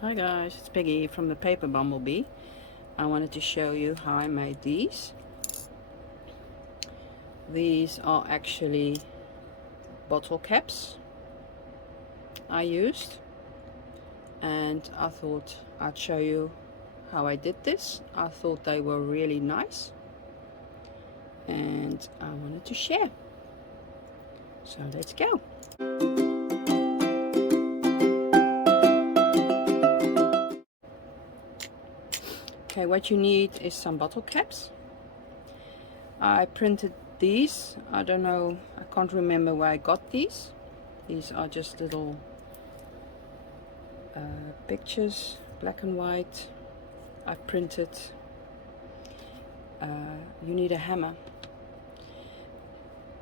Hi guys, it's Peggy from the paper Bumblebee. I wanted to show you how I made these. These are actually bottle caps I used, and I thought I'd show you how I did this. I thought they were really nice and I wanted to share. So let's go. Okay, what you need is some bottle caps. I printed these. I don't know, I can't remember where I got these. These are just little pictures, black and white. I printed. You need a hammer,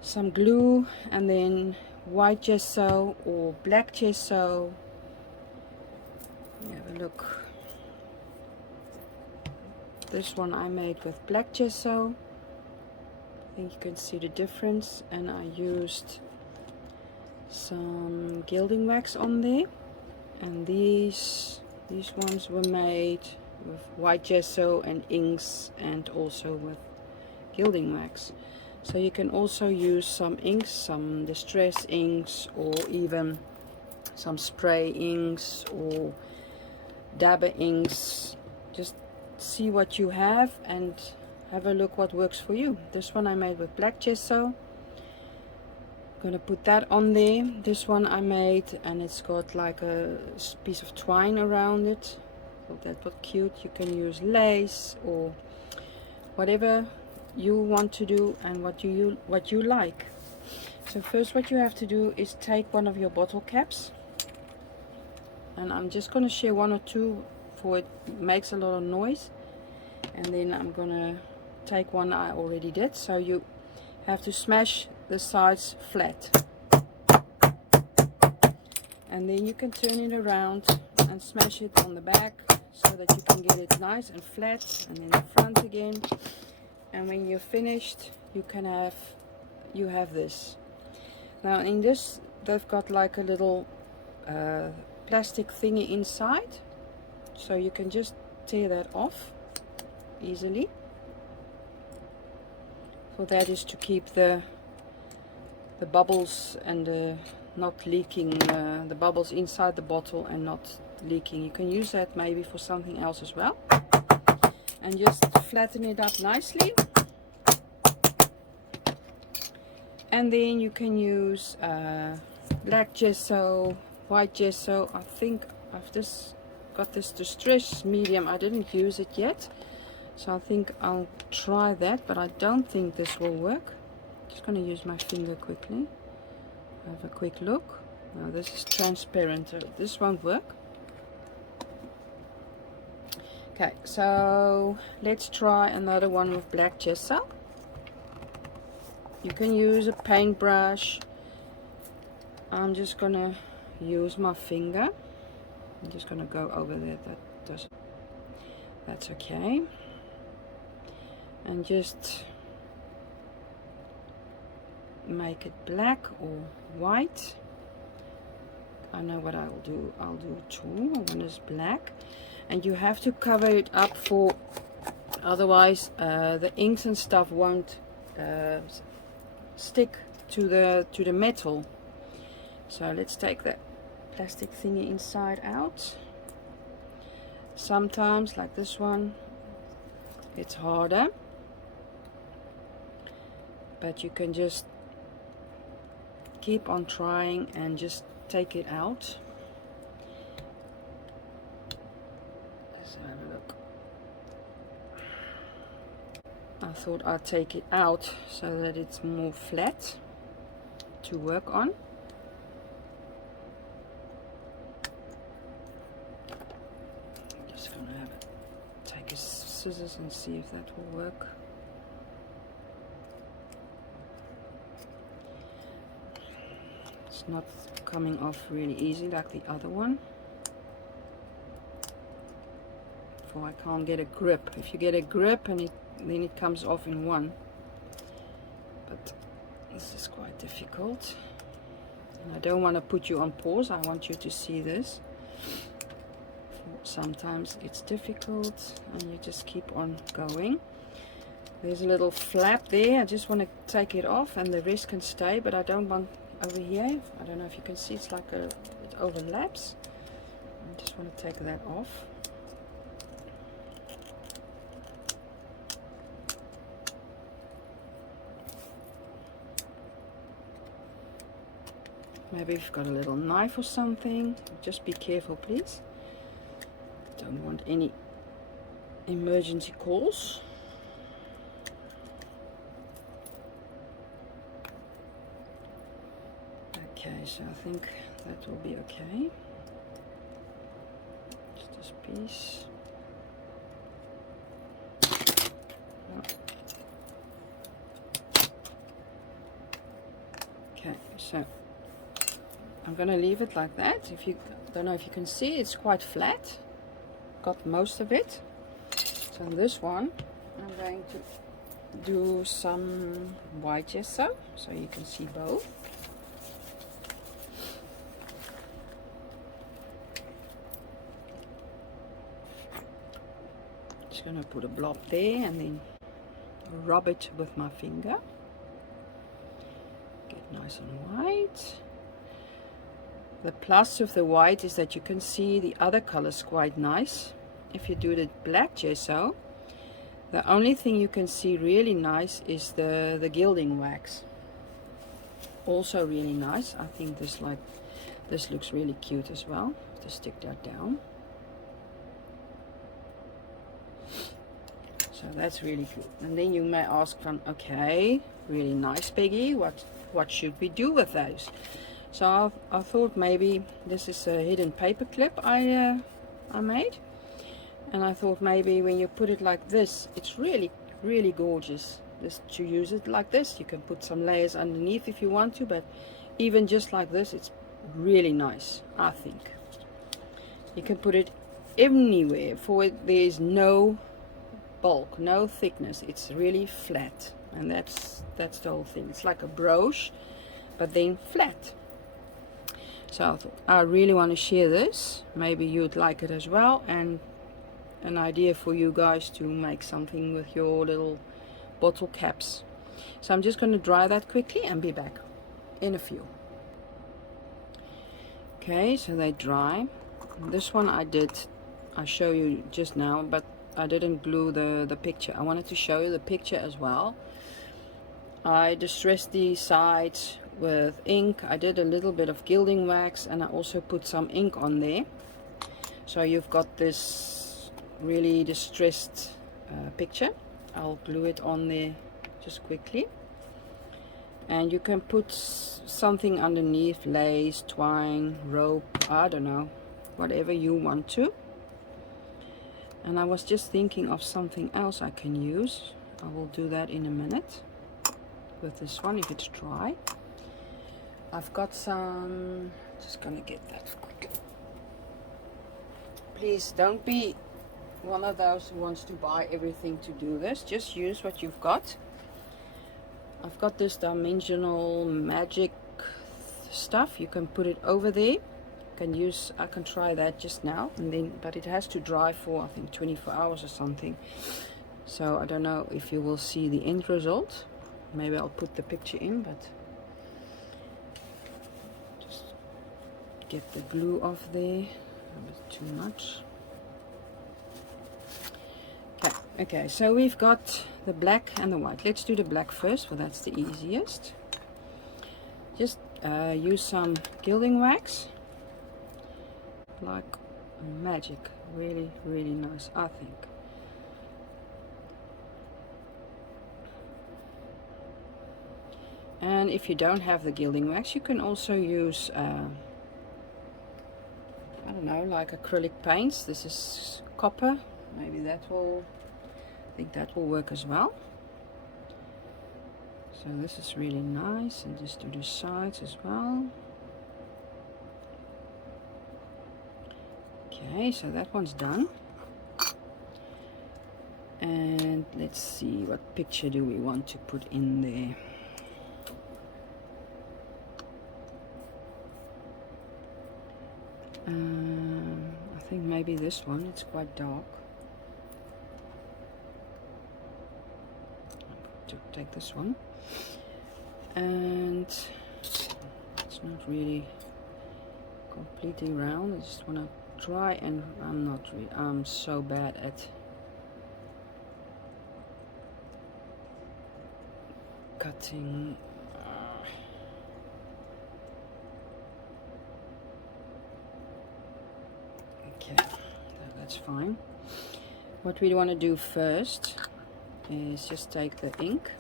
some glue, and then white gesso or black gesso. Have a look. This one I made with black gesso. I think you can see the difference, and I used some gilding wax on there, and these ones were made with white gesso and inks, and also with gilding wax. So you can also use some inks, some distress inks, or even some spray inks or dabber inks. Just see what you have and have a look what works for you. This one I made with black gesso. I'm gonna put that on there. This one I made, and it's got like a piece of twine around it. So that was cute. You can use lace or whatever you want to do and what you like. So first what you have to do is take one of your bottle caps, and I'm just gonna share one or two for it makes a lot of noise, and then I'm gonna take one I already did. So you have to smash the sides flat, and then you can turn it around and smash it on the back so that you can get it nice and flat, and then the front again. And when you're finished, you have this. Now in this, they've got like a little plastic thingy inside, so you can just tear that off easily. So that is to keep the bubbles and not leaking, the bubbles inside the bottle and not leaking. You can use that maybe for something else as well. And just flatten it up nicely, and then you can use black gesso, white gesso. I think I've got this distress medium. I didn't use it yet, so I think I'll try that, but I don't think this will work. Just going to use my finger quickly, have a quick look. Now this is transparent, so this won't work. Okay, so let's try another one with black gesso. You can use a paintbrush. I'm just gonna use my finger. I'm just gonna go over there. That's okay. And just make it black or white. I know what I will do. I'll do two. One is black. And you have to cover it up, for otherwise the inks and stuff won't stick to the metal. So let's take that plastic thingy inside out. Sometimes, like this one, it's harder, but you can just keep on trying and just take it out. Have a look. I thought I'd take it out so that it's more flat to work on. I'm just gonna take a scissors and see if that will work. It's not coming off really easy like the other one. I can't get a grip. If you get a grip, and then it comes off in one, but this is quite difficult, and I don't want to put you on pause. I want you to see this. sometimes it's difficult and you just keep on going. There's a little flap there. I just want to take it off and the rest can stay, but I don't want over here. I don't know if you can see, it's like it overlaps. I just want to take that off. Maybe if you've got a little knife or something, just be careful please. Don't want any emergency calls. Okay, so I think that will be okay. Just this piece. No. Okay, so I'm going to leave it like that. If you don't know if you can see, it's quite flat. Got most of it. So on this one, I'm going to do some white gesso so you can see both. Just going to put a blob there and then rub it with my finger. Get nice and white. The plus of the white is that you can see the other colors quite nice. If you do the black gesso, the only thing you can see really nice is the gilding wax. Also really nice. I think this looks really cute as well. Just stick that down. So that's really good. And then you may ask from, okay, really nice, Peggy, what should we do with those? So I thought maybe this is a hidden paper clip I made, and I thought maybe when you put it like this, it's really gorgeous. Just to use it like this, you can put some layers underneath if you want to, but even just like this, it's really nice. I think you can put it anywhere. For it, there is no bulk, no thickness. It's really flat, and that's the whole thing. It's like a brooch, but then flat. So I really want to share this. Maybe you'd like it as well, and an idea for you guys to make something with your little bottle caps. So I'm just going to dry that quickly and be back in a few. Okay, so they dry. This one I show you just now, but I didn't glue the picture. I wanted to show you the picture as well. I distressed the sides with ink. I did a little bit of gilding wax, and I also put some ink on there. So you've got this really distressed picture. I'll glue it on there just quickly. And you can put something underneath, lace, twine, rope, I don't know, whatever you want to. And I was just thinking of something else I can use. I will do that in a minute with this one if it's dry. I've got some, just gonna get that quick. Please don't be one of those who wants to buy everything to do this. Just use what you've got. I've got this dimensional magic stuff. You can put it over there. I can try that just now, and then, but it has to dry for I think 24 hours or something. So I don't know if you will see the end result. Maybe I'll put the picture in, but just get the glue off there. A bit too much. Okay, so we've got the black and the white. Let's do the black first, for that's the easiest. Just use some gilding wax, like magic. Really nice, I think. And if you don't have the gilding wax, you can also use I don't know, like acrylic paints. This is copper. Maybe that will, I think that will work as well. So this is really nice, and just do the sides as well. Okay, so that one's done. And let's see, what picture do we want to put in there? I think maybe maybe this one, it's quite dark. To take this one, and it's not really completely round. I just want to try, and I'm so bad at cutting. Okay, that's fine. What we want to do first is just take the ink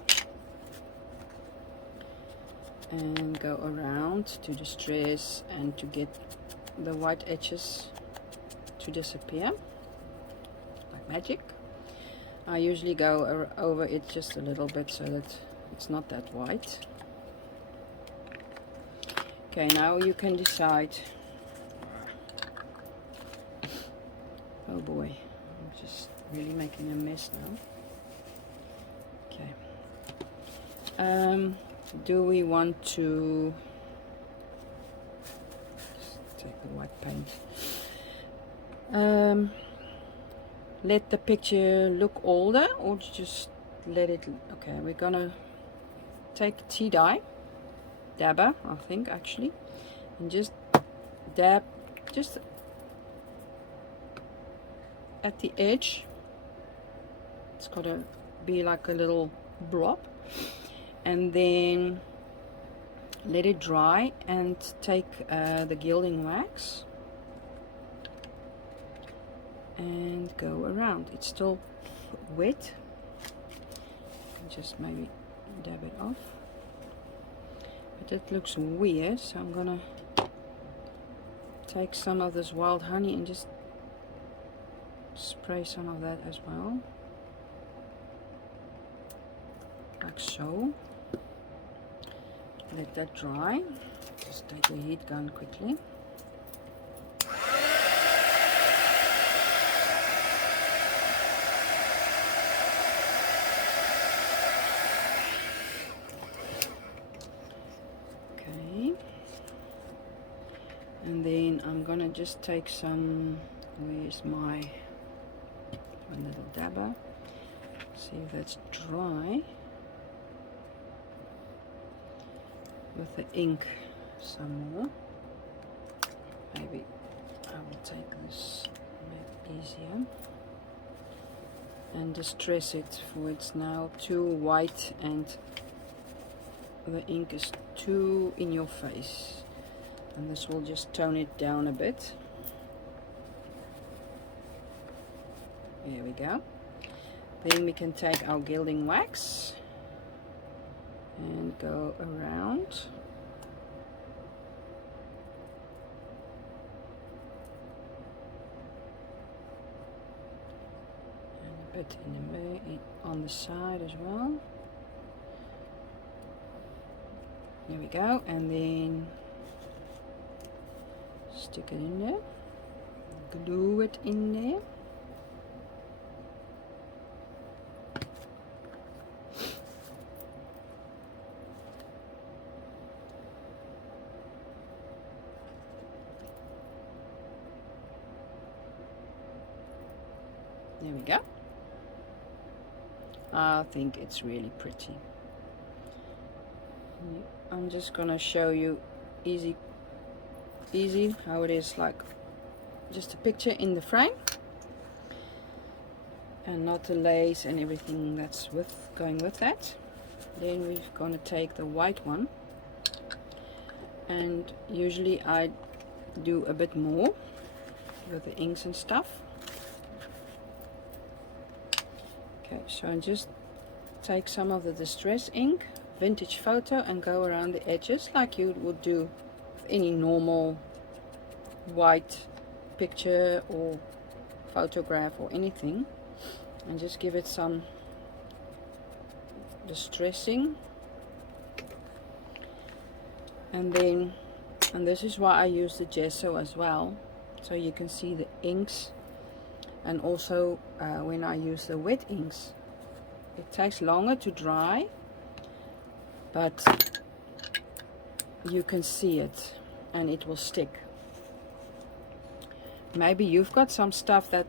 and go around to distress and to get the white edges to disappear like magic. I usually go over it just a little bit so that it's not that white. Okay, now you can decide. Oh boy, I'm just really making a mess now. Okay. Do we want to just take the white paint? Let the picture look older, or just let it? Okay, we're gonna take tea dye, dabber, I think actually, and just dab just at the edge. It's gotta be like a little blob, and then let it dry and take the gilding wax and go around. It's still wet. Just maybe dab it off, but it looks weird, so I'm gonna take some of this wild honey and just spray some of that as well, like so. Let that dry. Just take the heat gun quickly. Okay, and then I'm gonna just take some, where's my little dabber, see if that's dry, with the ink some more. Maybe I will take this, make it easier, and distress it, for it's now too white and the ink is too in your face, and this will just tone it down a bit. There we go. Then we can take our gilding wax and go around. And a bit on the side as well. There we go, and then stick it in there, glue it in there. There we go. I think it's really pretty. I'm just gonna show you easy how it is, like just a picture in the frame and not the lace and everything that's going with that. Then we're gonna take the white one, and usually I do a bit more with the inks and stuff. Okay, so I just take some of the distress ink, vintage photo, and go around the edges like you would do with any normal white picture or photograph or anything, and just give it some distressing. And this is why I use the gesso as well, so you can see the inks. And also when I use the wet inks, it takes longer to dry, but you can see it and it will stick. maybe you've got some stuff that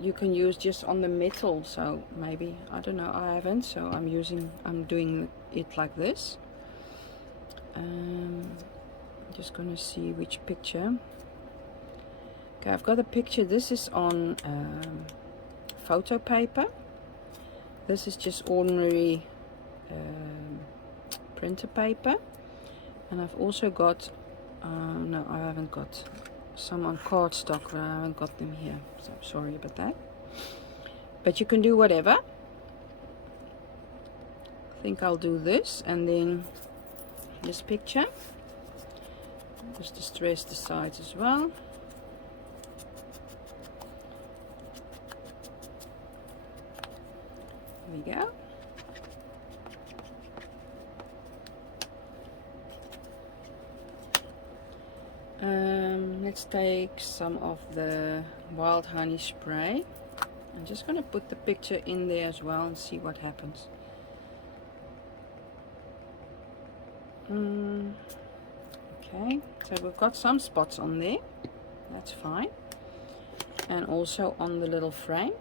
you can use just on the metal, so maybe, I don't know, I haven't, so I'm doing it like this. Just gonna see which picture. Okay, I've got a picture. This is on photo paper. This is just ordinary printer paper, and I've also got no, I haven't got some on cardstock, but I haven't got them here, so I'm sorry about that. But you can do whatever. I think I'll do this, and then this picture, just distress the sides as well. There we go. Let's take some of the wild honey spray. I'm just going to put the picture in there as well and see what happens. Okay, so we've got some spots on there. That's fine. And also on the little frame.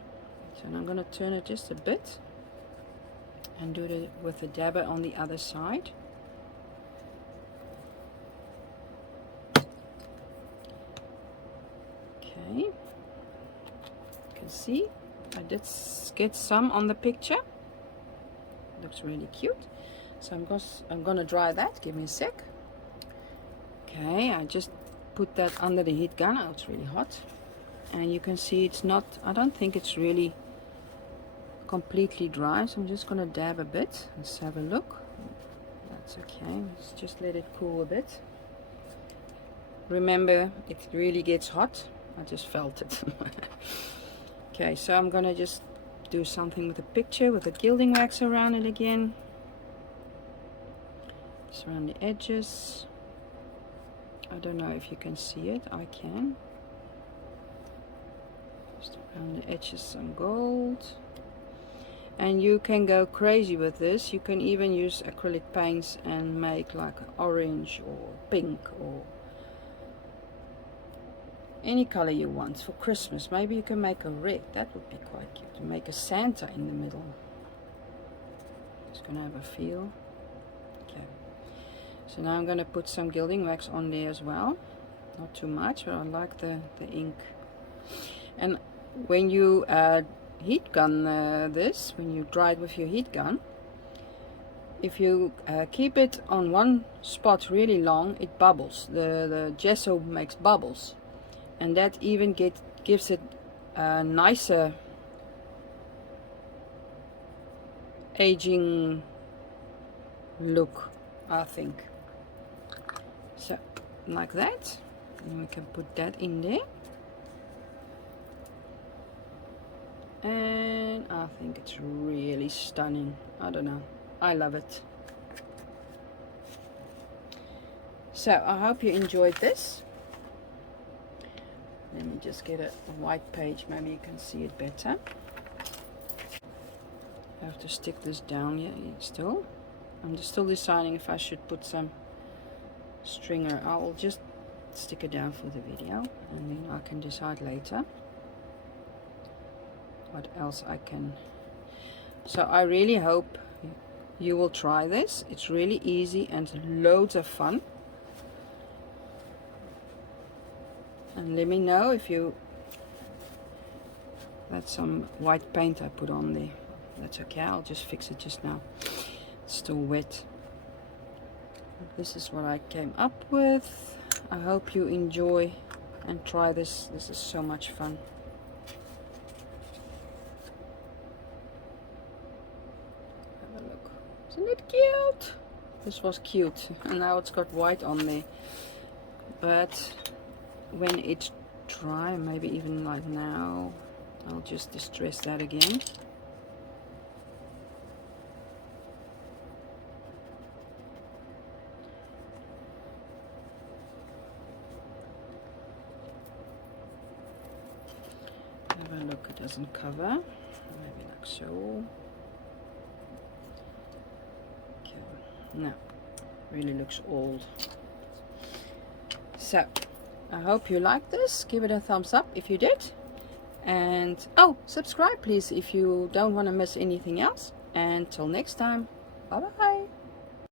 So I'm going to turn it just a bit and do it with the dabber on the other side. Okay, you can see I did get some on the picture. Looks really cute. So I'm gonna dry that. Give me a sec. Okay, I just put that under the heat gun. Oh, it's really hot, and you can see it's not, I don't think it's really completely dry, so I'm just gonna dab a bit. Let's have a look. That's okay. Let's just let it cool a bit. Remember, it really gets hot. I just felt it. Okay, so I'm gonna just do something with the picture with the gilding wax around it again. Just around the edges. I don't know if you can see it. I can. Just around the edges some gold. And you can go crazy with this. You can even use acrylic paints and make like orange or pink or any color you want for Christmas. Maybe you can make a red. That would be quite cute. To make a Santa in the middle. Just gonna have a feel. Okay. So now I'm gonna put some gilding wax on there as well. Not too much, but I like the ink. And when you heat gun this, when you dry it with your heat gun, if you keep it on one spot really long, it bubbles. The gesso makes bubbles. And that even gives it a nicer aging look, I think. So, like that. And we can put that in there. And I think it's really stunning. I don't know. I love it. So, I hope you enjoyed this. Let me just get a white page, maybe you can see it better. I have to stick this down here still. I'm just still deciding if I should put some stringer. I will just stick it down for the video, and then I can decide later what else I can. So I really hope you will try this. It's really easy and loads of fun. And let me know if you, that's some white paint I put on there. That's okay, I'll just fix it just now. It's still wet. This is what I came up with. I hope you enjoy and try this. This is so much fun. Have a look. Isn't it cute? This was cute. And now it's got white on there. But when it's dry, maybe even like now, I'll just distress that again. Have a look, it doesn't cover. Maybe like so. Okay, no, really looks old. So I hope you liked this. Give it a thumbs up if you did. And oh, subscribe please if you don't want to miss anything else. And till next time, bye bye.